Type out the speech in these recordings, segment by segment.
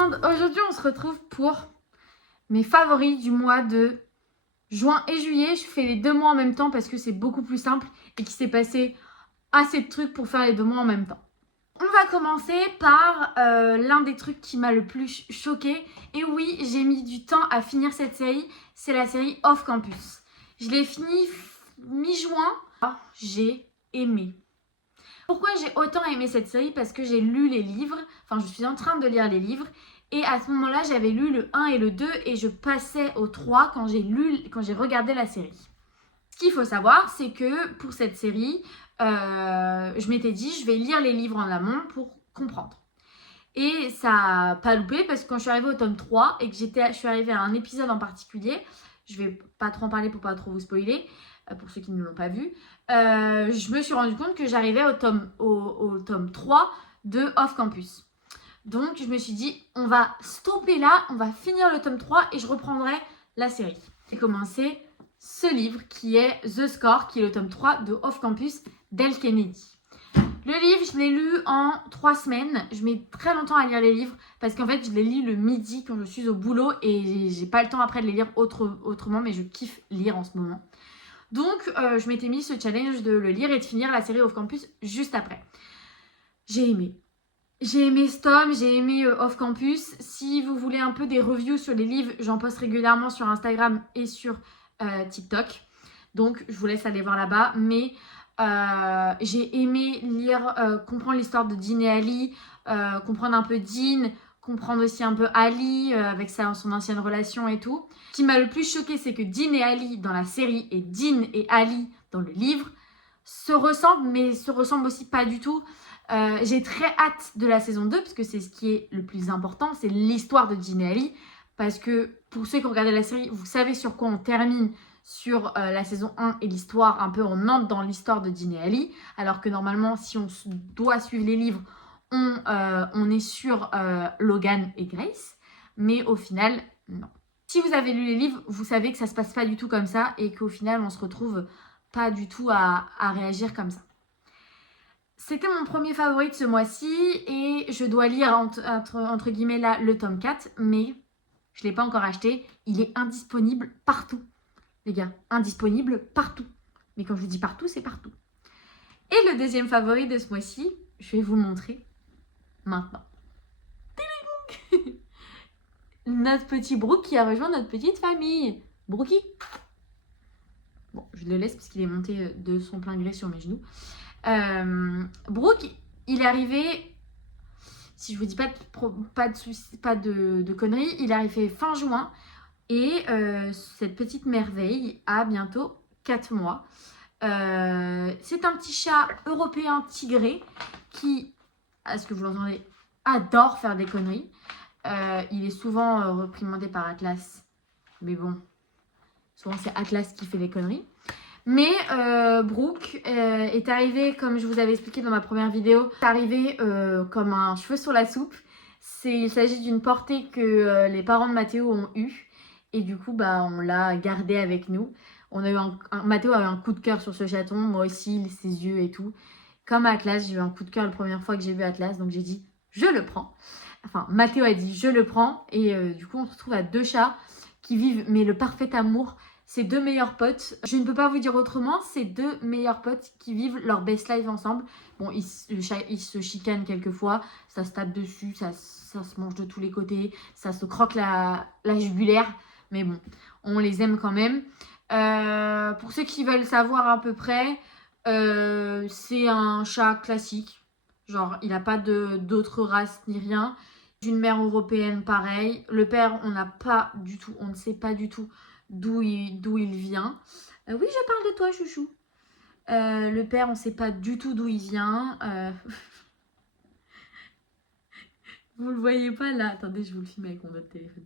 monde, aujourd'hui on se retrouve pour mes favoris du mois de juin et juillet. Je fais les 2 mois en même temps parce que c'est beaucoup plus simple et qu'il s'est passé assez de trucs pour faire les 2 mois en même temps. On va commencer par l'un des trucs qui m'a le plus choqué. Et oui, j'ai mis du temps à finir cette série, c'est la série Off Campus. Je l'ai fini mi-juin, j'ai aimé. Pourquoi j'ai autant aimé cette série? Parce que j'ai lu les livres, enfin je suis en train de lire les livres. Et à ce moment-là, j'avais lu le 1 et le 2 et je passais au 3 quand j'ai regardé la série. Ce qu'il faut savoir, c'est que pour cette série, je m'étais dit, je vais lire les livres en amont pour comprendre. Et ça n'a pas loupé parce que quand je suis arrivée au tome 3 et que je suis arrivée à un épisode en particulier, je vais pas trop en parler pour pas trop vous spoiler, pour ceux qui ne l'ont pas vu, je me suis rendu compte que j'arrivais au tome 3 de Off Campus. Donc je me suis dit, on va stopper là, on va finir le tome 3 et je reprendrai la série. J'ai commencé ce livre qui est The Score, qui est le tome 3 de Off Campus d'Elle Kennedy. Le livre, je l'ai lu en 3 semaines. Je mets très longtemps à lire les livres parce qu'en fait, je les lis le midi quand je suis au boulot et j'ai pas le temps après de les lire autrement, mais je kiffe lire en ce moment. Donc, je m'étais mis ce challenge de le lire et de finir la série Off Campus juste après. J'ai aimé. J'ai aimé Stom, j'ai aimé Off Campus. Si vous voulez un peu des reviews sur les livres, j'en poste régulièrement sur Instagram et sur TikTok. Donc, je vous laisse aller voir là-bas. Mais j'ai aimé lire, comprendre l'histoire de Dean et Ali, comprendre un peu Dean, comprendre aussi un peu Ali avec son ancienne relation et tout. Ce qui m'a le plus choqué, c'est que Dean et Ali dans la série et Dean et Ali dans le livre se ressemblent, mais se ressemblent aussi pas du tout. J'ai très hâte de la saison 2 parce que c'est ce qui est le plus important, c'est l'histoire de Dean et Ali. Parce que pour ceux qui ont regardé la série, vous savez sur quoi on termine sur la saison 1 et l'histoire, un peu on entre dans l'histoire de Dean et Ali. Alors que normalement, si on doit suivre les livres, on est sur Logan et Grace. Mais au final, non. Si vous avez lu les livres, vous savez que ça se passe pas du tout comme ça et qu'au final, on se retrouve pas du tout à réagir comme ça. C'était mon premier favori de ce mois-ci et je dois lire entre guillemets là le tome 4, mais je ne l'ai pas encore acheté. Il est indisponible partout, les gars. Indisponible partout. Mais quand je vous dis partout, c'est partout. Et le deuxième favori de ce mois-ci, je vais vous le montrer maintenant. Notre petit Brooke qui a rejoint notre petite famille. Brookie. Bon, je le laisse parce qu'il est monté de son plein gré sur mes genoux. Brooke, il est arrivé, si je vous dis pas de conneries, il est arrivé fin juin et cette petite merveille a bientôt 4 mois. C'est un petit chat européen tigré qui, à ce que vous l'entendez, adore faire des conneries. Il est souvent reprimandé par Atlas, mais bon, souvent c'est Atlas qui fait des conneries. Mais Brooke est arrivé, comme je vous avais expliqué dans ma première vidéo, est arrivé comme un cheveu sur la soupe. Il s'agit d'une portée que les parents de Mathéo ont eue. Et du coup, on l'a gardé avec nous. On a eu Mathéo a eu un coup de cœur sur ce chaton, moi aussi, ses yeux et tout. Comme Atlas, j'ai eu un coup de cœur la première fois que j'ai vu Atlas, donc j'ai dit, je le prends. Enfin, Mathéo a dit, je le prends. Et du coup, on se retrouve à 2 chats qui vivent, mais le parfait amour. C'est 2 meilleurs potes. Je ne peux pas vous dire autrement. C'est 2 meilleurs potes qui vivent leur best life ensemble. Bon, ils se chicanent quelquefois. Ça se tape dessus. Ça se mange de tous les côtés. Ça se croque la jugulaire. Mais bon, on les aime quand même. Pour ceux qui veulent savoir à peu près, c'est un chat classique. Genre, il n'a pas d'autres races ni rien. D'une mère européenne, pareil. Le père, on ne sait pas du tout d'où il vient. Oui, je parle de toi, chouchou. Le père, on ne sait pas du tout d'où il vient. Vous le voyez pas là? Attendez, je vous le filme avec mon autre téléphone.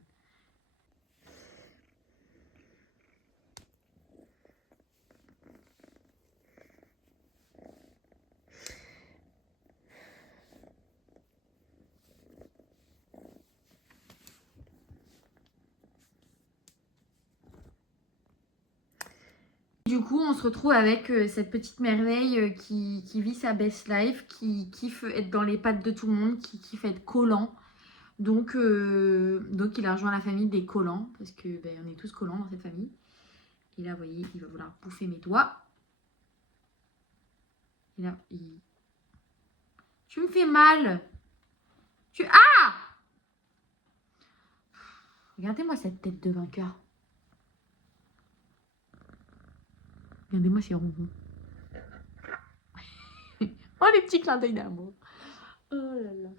Du coup, on se retrouve avec cette petite merveille qui vit sa best life, qui kiffe être dans les pattes de tout le monde, qui kiffe être collant. Donc il a rejoint la famille des collants, parce que ben, on est tous collants dans cette famille. Et là, vous voyez, il va vouloir bouffer mes doigts. Et là, tu me fais mal. Ah! Regardez-moi cette tête de vainqueur. Regardez-moi ces ronrons. Oh, les petits clins d'œil d'amour. Oh là là.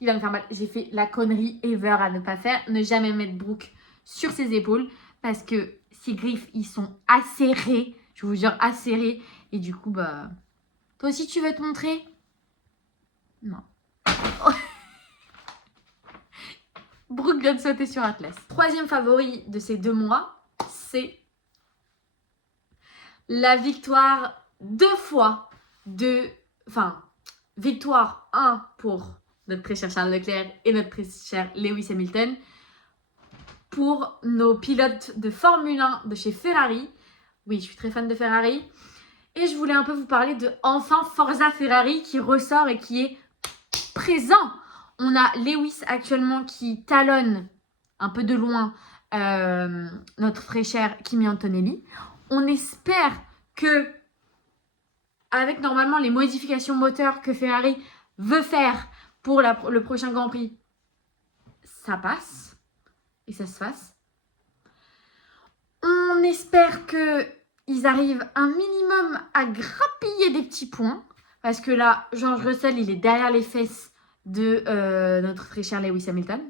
Il va me faire mal. J'ai fait la connerie ever à ne pas faire. Ne jamais mettre Brooke sur ses épaules. Parce que ses griffes, ils sont acérés. Je vous jure, acérés. Et du coup, bah... Toi aussi, tu veux te montrer? Non. Brooke vient de sauter sur Atlas. Troisième favori de ces 2 mois, c'est la victoire 2 fois de... Enfin, victoire 1 pour notre très cher Charles Leclerc et notre très cher Lewis Hamilton. Pour nos pilotes de Formule 1 de chez Ferrari. Oui, je suis très fan de Ferrari. Et je voulais un peu vous parler de enfin Forza Ferrari qui ressort et qui est présent. On a Lewis actuellement qui talonne un peu de loin notre très cher Kimi Antonelli. On espère que, avec normalement les modifications moteurs que Ferrari veut faire pour le prochain Grand Prix, ça passe et ça se fasse. On espère qu'ils arrivent un minimum à grappiller des petits points. Parce que là, George Russell, il est derrière les fesses de notre très cher Lewis Hamilton.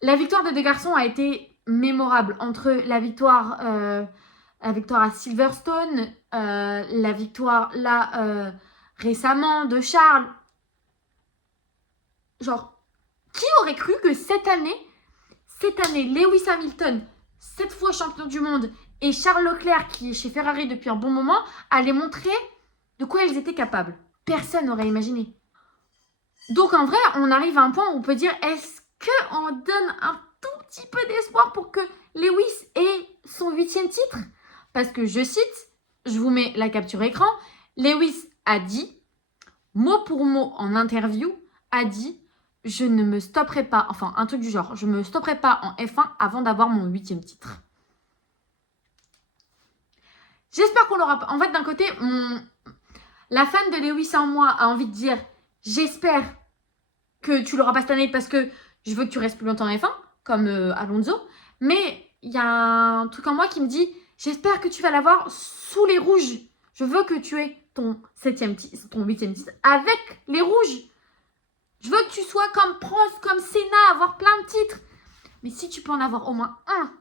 La victoire des 2 garçons a été mémorable. Entre la victoire à Silverstone, la victoire là récemment de Charles. Genre, qui aurait cru que cette année, Lewis Hamilton, 7 fois champion du monde, et Charles Leclerc, qui est chez Ferrari depuis un bon moment, allaient montrer de quoi ils étaient capables. Personne n'aurait imaginé. Donc en vrai, on arrive à un point où on peut dire, est-ce qu'on donne un tout petit peu d'espoir pour que Lewis ait son 8e titre? Parce que je cite, je vous mets la capture écran, Lewis a dit, mot pour mot en interview, a dit, je ne me stopperai pas, enfin un truc du genre, je ne me stopperai pas en F1 avant d'avoir mon 8e titre. J'espère qu'on l'aura pas. En fait, d'un côté, la fan de Lewis en moi a envie de dire, j'espère que tu l'auras pas cette année parce que je veux que tu restes plus longtemps en F1, comme Alonso. Mais il y a un truc en moi qui me dit, j'espère que tu vas l'avoir sous les rouges. Je veux que tu aies ton 7e titre, ton 8e titre avec les rouges. Je veux que tu sois comme Prost, comme Senna, avoir plein de titres. Mais si tu peux en avoir au moins un,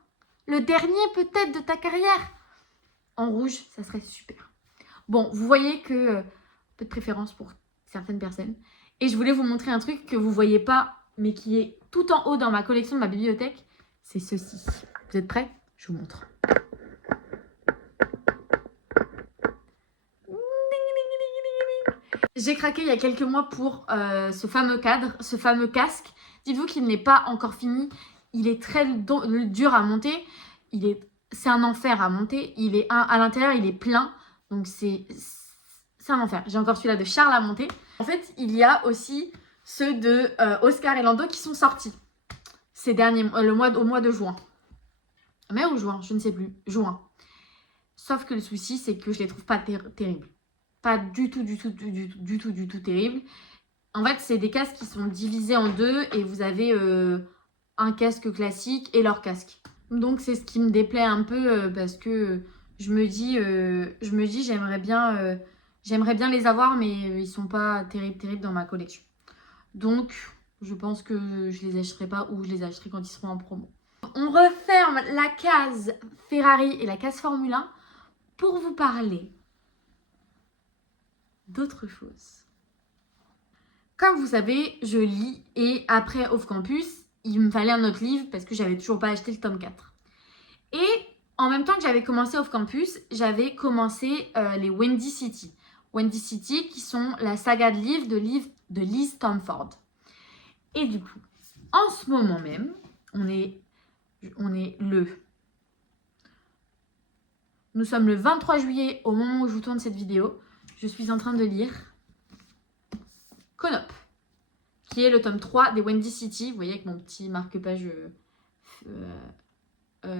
le dernier peut-être de ta carrière, en rouge, ça serait super. Bon, vous voyez que peu de préférence pour certaines personnes. Et je voulais vous montrer un truc que vous ne voyez pas, mais qui est tout en haut dans ma collection de ma bibliothèque. C'est ceci. Vous êtes prêts? Je vous montre. J'ai craqué il y a quelques mois pour ce fameux cadre, ce fameux casque. Dites-vous qu'il n'est pas encore fini. Il est très dur à monter. C'est un enfer à monter. À l'intérieur, il est plein. Donc c'est un enfer. J'ai encore celui-là de Charles à monter. En fait, il y a aussi ceux de Oscar et Lando qui sont sortis ces derniers au mois de juin. Mai ou juin, je ne sais plus. Juin. Sauf que le souci, c'est que je les trouve pas terribles. Pas du tout terrible. En fait, c'est des casques qui sont divisés en 2 et vous avez un casque classique et leur casque. Donc, c'est ce qui me déplaît un peu parce que je me dis j'aimerais bien les avoir, mais ils sont pas terribles dans ma collection. Donc, je pense que je les achèterai pas ou je les achèterai quand ils seront en promo. On referme la case Ferrari et la case Formule 1 pour vous parler d'autres choses. Comme vous savez, je lis et après Off Campus, il me fallait un autre livre parce que j'avais toujours pas acheté le tome 4. Et en même temps que j'avais commencé Off Campus, j'avais commencé les Windy City. Windy City qui sont la saga de livres de Liz Stamford. Et du coup, en ce moment même, nous sommes le 23 juillet au moment où je vous tourne cette vidéo. Je suis en train de lire Conop, qui est le tome 3 des Wendy City. Vous voyez avec mon petit marque-page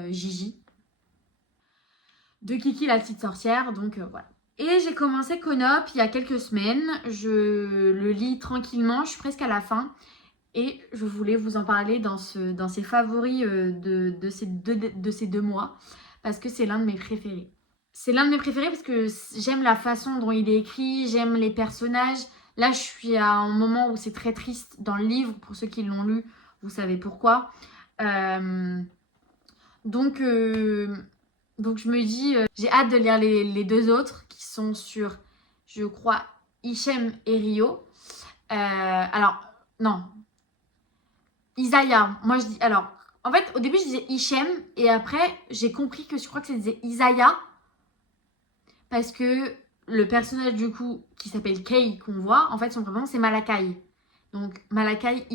Gigi. De Kiki la petite sorcière, donc voilà. Et j'ai commencé Conop il y a quelques semaines. Je le lis tranquillement, je suis presque à la fin. Et je voulais vous en parler dans ces favoris de ces 2 mois. Parce que c'est l'un de mes préférés. C'est l'un de mes préférés parce que j'aime la façon dont il est écrit, j'aime les personnages. Là, je suis à un moment où c'est très triste dans le livre. Pour ceux qui l'ont lu, vous savez pourquoi. Donc je me dis, j'ai hâte de lire les 2 autres qui sont sur, je crois, Hichem et Rio. Alors, non. Isaiah. Moi, je dis... Alors, en fait, au début, je disais Hichem. Et après, j'ai compris que je crois que ça disait Isaiah. Parce que le personnage, du coup, qui s'appelle Kay, qu'on voit, en fait, son prénom, c'est Malakai. Donc, Malakai,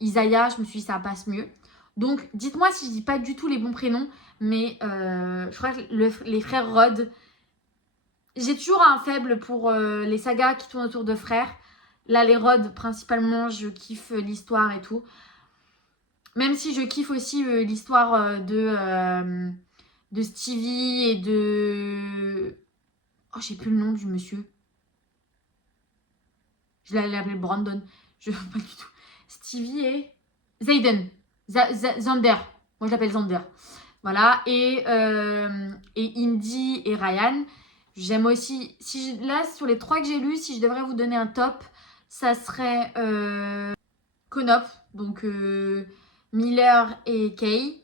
Isaiah, je me suis dit, ça passe mieux. Donc, dites-moi si je dis pas du tout les bons prénoms. Mais je crois que les frères Rod... J'ai toujours un faible pour les sagas qui tournent autour de frères. Là, les Rod, principalement, je kiffe l'histoire et tout. Même si je kiffe aussi l'histoire de Stevie et de... Oh, j'ai plus le nom du monsieur. Je l'allais l'appeler Brandon. Je pas du tout. Stevie et... Zayden. Zander. Moi, je l'appelle Zander. Voilà. Et Indy et Ryan. J'aime aussi... Là, sur les 3 que j'ai lus, si je devrais vous donner un top, ça serait Conop. Donc, Miller et Kay.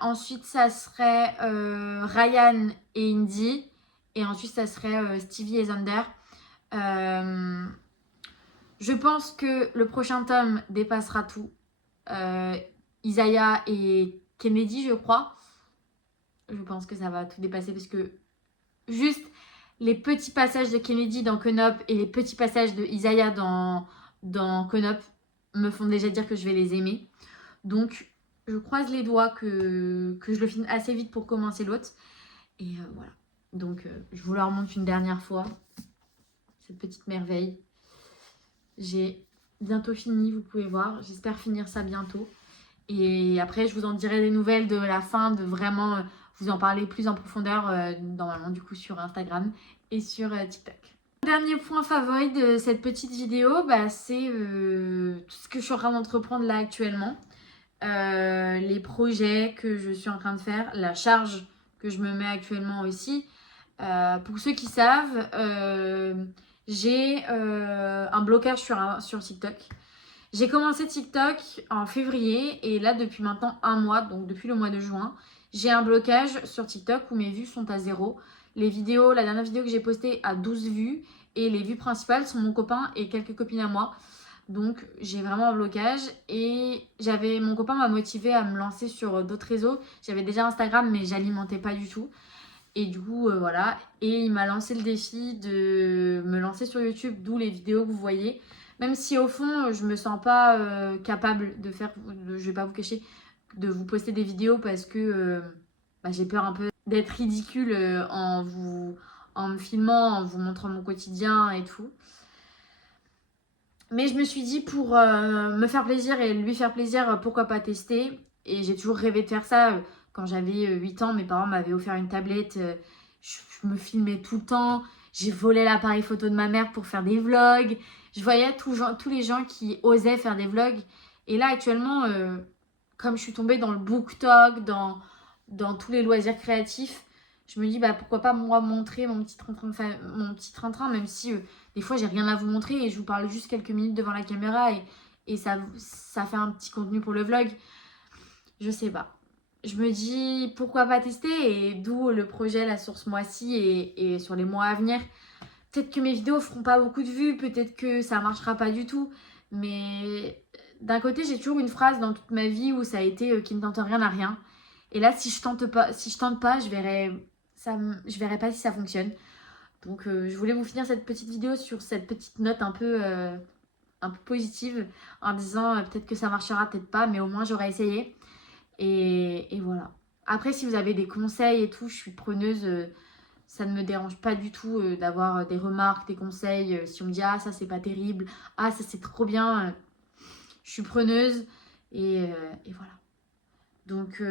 Ensuite, ça serait Ryan et Indy. Et ensuite, ça serait Stevie et Zander. Je pense que le prochain tome dépassera tout. Isaiah et Kennedy, je crois. Je pense que ça va tout dépasser parce que juste les petits passages de Kennedy dans Conop et les petits passages de Isaiah dans Conop me font déjà dire que je vais les aimer. Donc, je croise les doigts que je le filme assez vite pour commencer l'autre. Et voilà. Donc, je vous la remonte une dernière fois. Cette petite merveille. J'ai bientôt fini, vous pouvez voir. J'espère finir ça bientôt. Et après, je vous en dirai des nouvelles de la fin, de vraiment vous en parler plus en profondeur, normalement, du coup, sur Instagram et sur TikTok. Dernier point favori de cette petite vidéo, c'est tout ce que je suis en train d'entreprendre là actuellement. Les projets que je suis en train de faire, la charge que je me mets actuellement aussi. Pour ceux qui savent, j'ai un blocage sur TikTok. J'ai commencé TikTok en février et là depuis maintenant 1 mois, donc depuis le mois de juin, j'ai un blocage sur TikTok où mes vues sont à 0. Les vidéos, la dernière vidéo que j'ai postée a 12 vues et les vues principales sont mon copain et quelques copines à moi. Donc j'ai vraiment un blocage et mon copain m'a motivée à me lancer sur d'autres réseaux. J'avais déjà Instagram mais j'alimentais pas du tout. Et du coup voilà, et il m'a lancé le défi de me lancer sur YouTube, d'où les vidéos que vous voyez. Même si au fond je me sens pas capable de faire, je vais pas vous cacher, de vous poster des vidéos parce que j'ai peur un peu d'être ridicule en me filmant, en vous montrant mon quotidien et tout. Mais je me suis dit pour me faire plaisir et lui faire plaisir, pourquoi pas tester. Et j'ai toujours rêvé de faire ça. Quand j'avais 8 ans, mes parents m'avaient offert une tablette. Je me filmais tout le temps. J'ai volé l'appareil photo de ma mère pour faire des vlogs. Je voyais tous les gens qui osaient faire des vlogs. Et là, actuellement, comme je suis tombée dans le BookTok, dans tous les loisirs créatifs, je me dis pourquoi pas moi montrer mon petit train-train, même si des fois j'ai rien à vous montrer et je vous parle juste quelques minutes devant la caméra et ça fait un petit contenu pour le vlog. Je sais pas. Je me dis pourquoi pas tester et d'où le projet là sur ce mois-ci et sur les mois à venir. Peut-être que mes vidéos feront pas beaucoup de vues, peut-être que ça marchera pas du tout. Mais d'un côté, j'ai toujours une phrase dans toute ma vie où ça a été qui ne tente rien à rien. Et là, si je tente pas, je verrai pas si ça fonctionne. Donc, je voulais vous finir cette petite vidéo sur cette petite note un peu positive en disant peut-être que ça marchera, peut-être pas, mais au moins j'aurais essayé. Et voilà. Après, si vous avez des conseils et tout, je suis preneuse Ça ne me dérange pas du tout d'avoir des remarques, des conseils. Si on me dit ah ça c'est pas terrible, ah ça c'est trop bien, je suis preneuse et voilà. Donc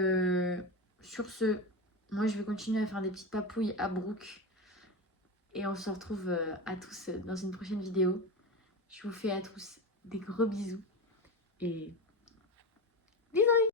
sur ce, moi je vais continuer à faire des petites papouilles à Brooke et on se retrouve à tous dans une prochaine vidéo. Je vous fais à tous des gros bisous et bisous.